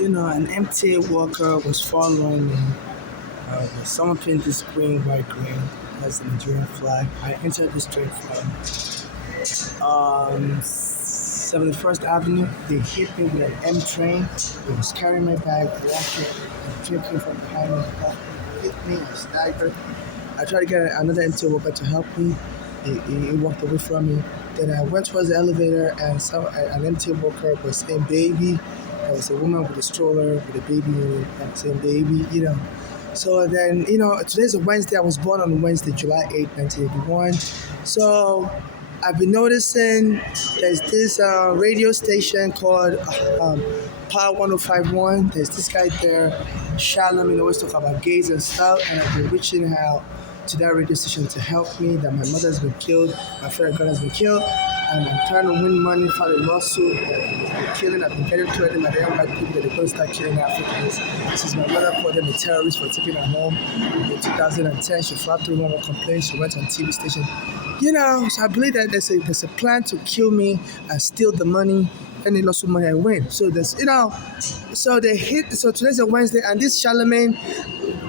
An MTA worker was following me. Someone painted the screen white green. That's the Nigerian flag. I entered the street from 71st Avenue. They hit me with an M train. It was carrying my bag, walking, and drinking from behind me. Hit me, I staggered. I tried to get another MTA worker to help me. He walked away from me. Then I went towards the elevator, and an MTA worker was saying baby. There was a woman with a stroller with a baby and saying baby. So then, today's a Wednesday. I was born on Wednesday, July 8th, 1981. So I've been noticing there's this radio station called Power 1051. There's this guy there, Shalom, always talk about gays and stuff. And I've been reaching out to that radio station to help me that my mother's been killed, my favorite girl has been killed, and I'm trying to win money for the lawsuit. I've been getting threatened by the young white people that they're going to start killing Africans. Since my mother called them a terrorist for taking her home in 2010, she filed 311 complaints. She went on TV station. So I believe that there's a plan to kill me and steal the money. Any loss of money I win. So so today's a Wednesday, and this Charlemagne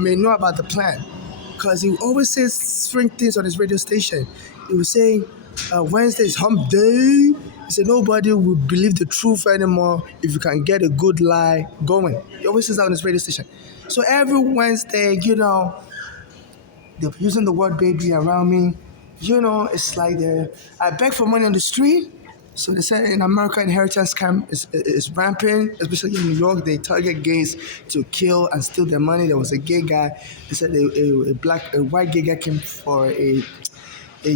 may know about the plan because he always says strange things on his radio station. He was saying Wednesday is hump day. He said nobody will believe the truth anymore if you can get a good lie going. He always says that on his radio station. So every Wednesday, they're using the word baby around me. It's like I beg for money on the street. So they said in America, inheritance scam is rampant, especially in New York. They target gays to kill and steal their money. There was a gay guy. They said a white gay guy came for a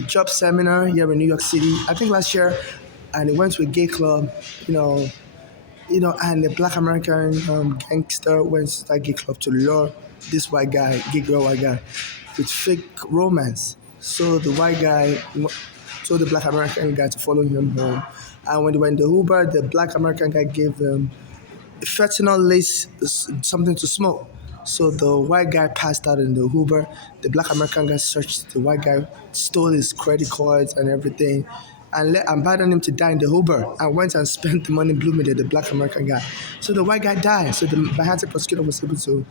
job seminar here in New York City, I think last year, and he went to a gay club, and the black American gangster went to that gay club to lure this white guy, gay girl white guy, with fake romance. So the white guy told the black American guy to follow him home. And when they went in the Uber, the black American guy gave him fentanyl lace something to smoke. So the white guy passed out in the Uber. The black American guy searched the white guy, stole his credit cards and everything, and abandoned him to die in the Uber, and went and spent the money blue the black American guy. So the white guy died. So the Manhattan prosecutor was able to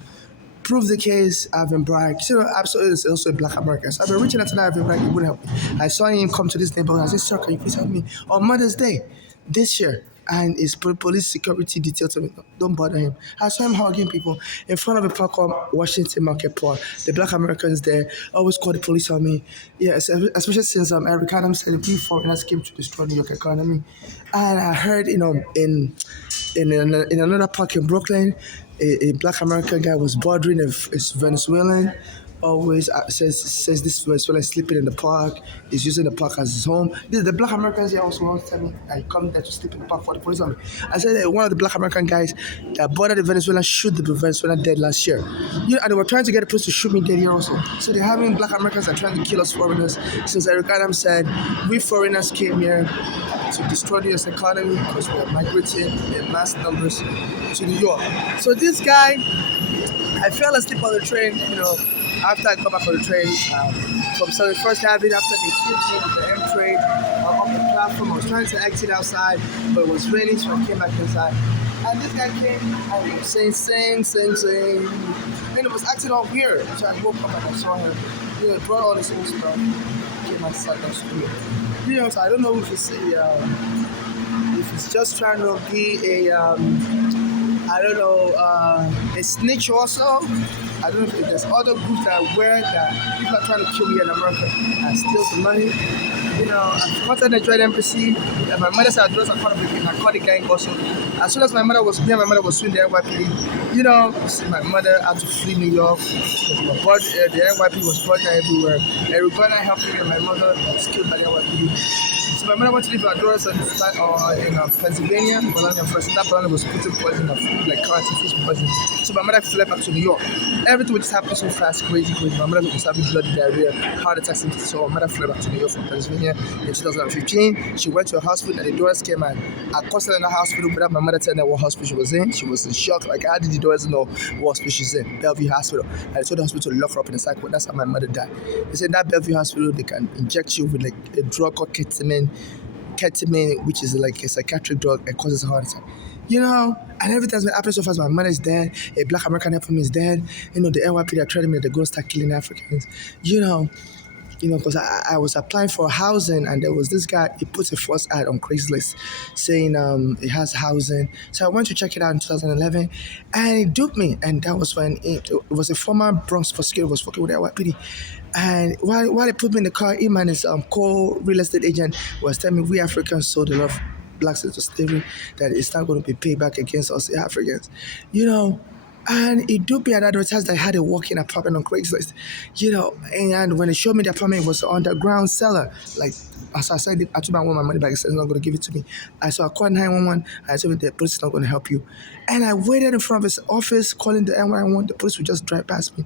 prove the case. Ivan Bragg. Absolutely, is also a black American. So I've been reaching out to Ivan Bragg. He wouldn't help me. I saw him come to this neighborhood. I said, "Sir, can you please help me on Mother's Day this year?" And his police security detail told me, "Don't bother him." I saw him hugging people in front of a park called Washington Market Park. The black Americans there always call the police on me. Yes, especially since Eric Adams said a few foreigners came to destroy New York economy. And I heard, in another park in Brooklyn, a black American guy was bothering a Venezuelan. Always says this Venezuelan sleeping in the park, is using the park as his home. The black Americans here also once tell me I come there to sleep in the park for the police on me. I said that one of the black American guys that bothered the Venezuelan shoot the Venezuelan dead last year. And they were trying to get a police to shoot me dead here also. So they're having black Americans that are trying to kill us foreigners. Since Eric Adams said we foreigners came here to destroy the US economy because we are migrating in mass numbers to New York. So this guy, I fell asleep on the train, after I got back on the train from 71st Avenue, after they killed me on the M train, on the platform. I was trying to exit outside, but it was raining, so I came back inside. And this guy came and was saying, and it was acting all weird. So I woke up and I saw him. He brought all this old stuff, came outside next to me. So I don't know if it's just trying to be a snitch also. I don't know if there's other groups that are aware that people are trying to kill me in America and steal the money. I wanted to join the embassy. My mother said I was part of the narcotic gang also. As soon as my mother was suing the NYPD, my mother had to flee New York because the NYPD was brought there everywhere. Eric Garner helped me and my mother was killed by the NYPD. So my mother went to live in Honduras in Pennsylvania. Bologna first. That Bologna was putting poison of food, like carrots and fish poison. So my mother fled back to New York. Everything was just happening so fast, crazy. My mother was having blood diarrhea, heart attacks. So my mother fled back to New York from Pennsylvania in 2015. She went to a hospital and the doors came and accosted in the hospital without my mother telling her what hospital she was in. She was in shock. Like, how did the doors know what hospital she's in? Bellevue Hospital. And they told the hospital to lock her up in the psych ward. That's how my mother died. They said in that Bellevue Hospital, they can inject you with like a drug called ketamine, which is like a psychiatric drug, and causes a heart attack. And everything's been happening so fast. My mother is dead. A black American helping me is dead. The NYPD are threatening me that they're going to start killing Africans. You know, because I was applying for housing and there was this guy, he put a false ad on Craigslist saying he has housing. So I went to check it out in 2011 and it duped me. And that was when it was a former Bronx prosecutor who was working with the NYPD. And while they put me in the car, him and his co-real estate agent was telling me we Africans sold a lot of blacks into slavery, that it's not going to be paid back against us Africans. You know, and it do be an advertised that I had a walk-in apartment on Craigslist, and when they showed me the apartment, it was an underground cellar. Like, as I said, I told my my money back. He said, he's not going to give it to me. So I called 911. I told him the police is not going to help you. And I waited in front of his office, calling the N111. The police would just drive past me.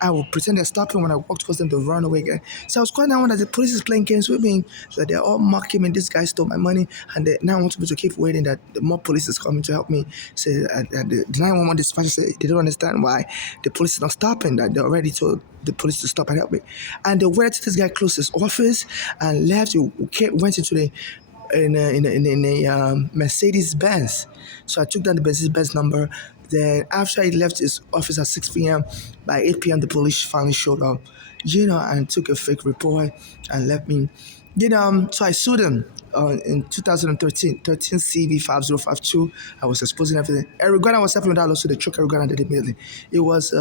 I would pretend they're stopping. When I walked towards them, they'd run away again. So I was calling 911 that the police is playing games with me. So they're all mocking me. This guy stole my money. And now I want me to keep waiting that the more police is coming to help me. So the 911 dispatcher said they don't understand why the police is not stopping, that they already told the police to stop and help me. And they waited till this guy closed his office and left. He went into the in a Mercedes Benz. So I took down the Mercedes Benz number. Then after he left his office at 6 p.m., by 8 p.m. the police finally showed up, and took a fake report and left me. So I sued him in 2013, 13 CV 5052. I was exposing everything. Eric Garner was helping with that lawsuit. They took Eric Garner did immediately. It was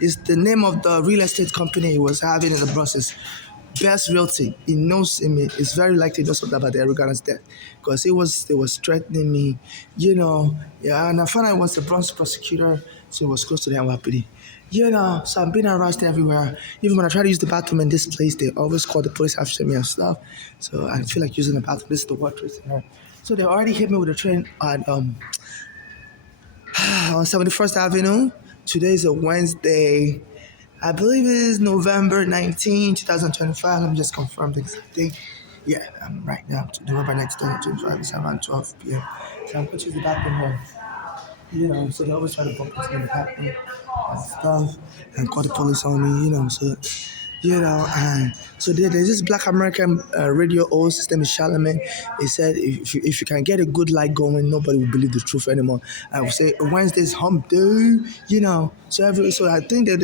it's the name of the real estate company he was having in the process. Best Realty. He knows him. It's very likely just about the Eric Garner's death, because they was threatening me, and I found out I was the Bronx prosecutor, so it was close to the NYPD. So I'm being harassed everywhere. Even when I try to use the bathroom in this place, they always call the police after me and stuff. So I feel like using the bathroom. This is the World Trade Center. So they already hit me with a train at on 71st Avenue. Today is a Wednesday. I believe it is November 19, 2025. Let me just confirm the exact date. Yeah, right now, November 19, 2025. It's around 12 p.m. So I'm going to use the bathroom here. So they always try to bump into me in the bathroom and stuff and call the police on me, and so there's this black American radio host. His name is Charlemagne. He said if you can get a good light going, nobody will believe the truth anymore. I would say Wednesday's hump day, so I think that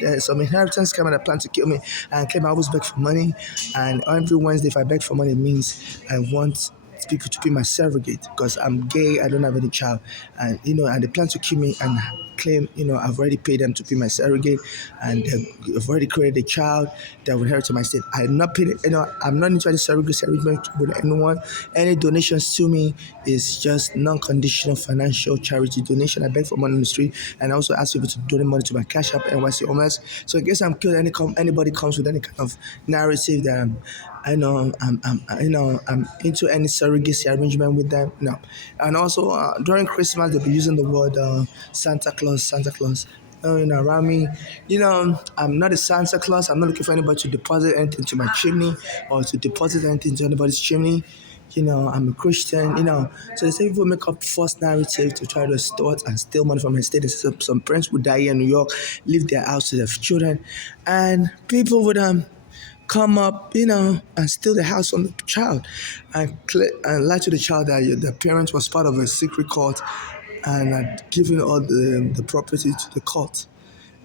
there's some inheritance coming that plan to kill me, and claim I always beg for money, and every Wednesday if I beg for money, it means I want people to be my surrogate, because I'm gay, I don't have any child, and and they plan to kill me and claim I've already paid them to be my surrogate, and they've already created a child that will inherit my estate. I'm not paying, I'm not into any surrogate arrangement with anyone. Any donations to me is just non-conditional financial charity donation. I beg for money on the street, and I also ask people to donate money to my Cash App, NYC Homeless. So in case I'm killed, anybody comes with any kind of narrative that I'm into any surrogacy arrangement with them. No. And also during Christmas they'll be using the word Santa Claus. Around me. I'm not a Santa Claus. I'm not looking for anybody to deposit anything to my chimney or to deposit anything to anybody's chimney. I'm a Christian, So they say people make up false narrative to try to extort and steal money from my state. They say some parents would die here in New York, leave their house to their children, and people would come up, and steal the house from the child, and lie to the child that the parent was part of a secret cult and had given all the property to the cult.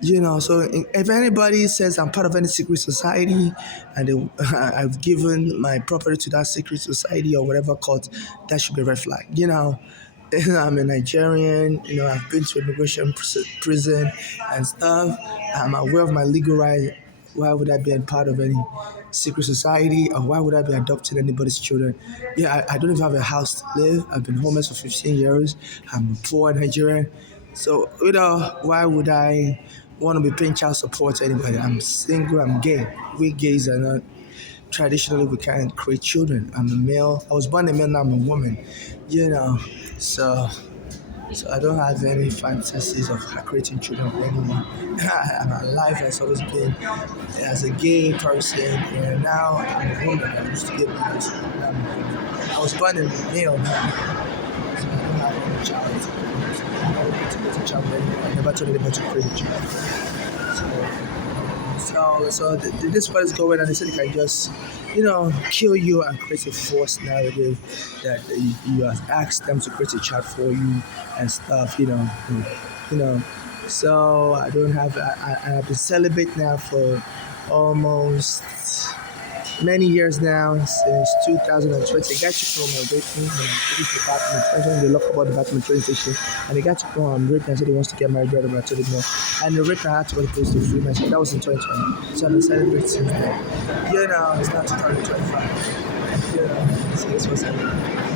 So if anybody says I'm part of any secret society and I've given my property to that secret society or whatever cult, that should be a red flag. I'm a Nigerian, I've been to immigration prison and stuff. I'm aware of my legal rights. Why would I be a part of any secret society, or why would I be adopting anybody's children? I don't even have a house to live. I've been homeless for 15 years. I'm a poor Nigerian. So, why would I want to be paying child support to anybody? I'm single, I'm gay. We gays are not, traditionally we can't create children. I'm a male. I was born a male, now I'm a woman. So I don't have any fantasies of creating children with anyone. My life has always been as a gay person, and now I'm a woman. I used to get married. I was born a male, so I don't have any child. I don't want to create a child with anyone. I never told anybody to create a child. This what is going on. They said they can just, kill you and create a false narrative that you ask them to create a chat for you and stuff. You know. So I don't have. I've been celibate now for almost many years now, since 2020. A guy took me home and raped me when I finished the bathroom. When they lock about the bathroom train station, and the guy took me home and raped me and said he wants to get married right away. I told him no. And the rape I had to go to police to free myself. That was in 2020. So I've been celebrating since then. It's not 2025. So this was happening.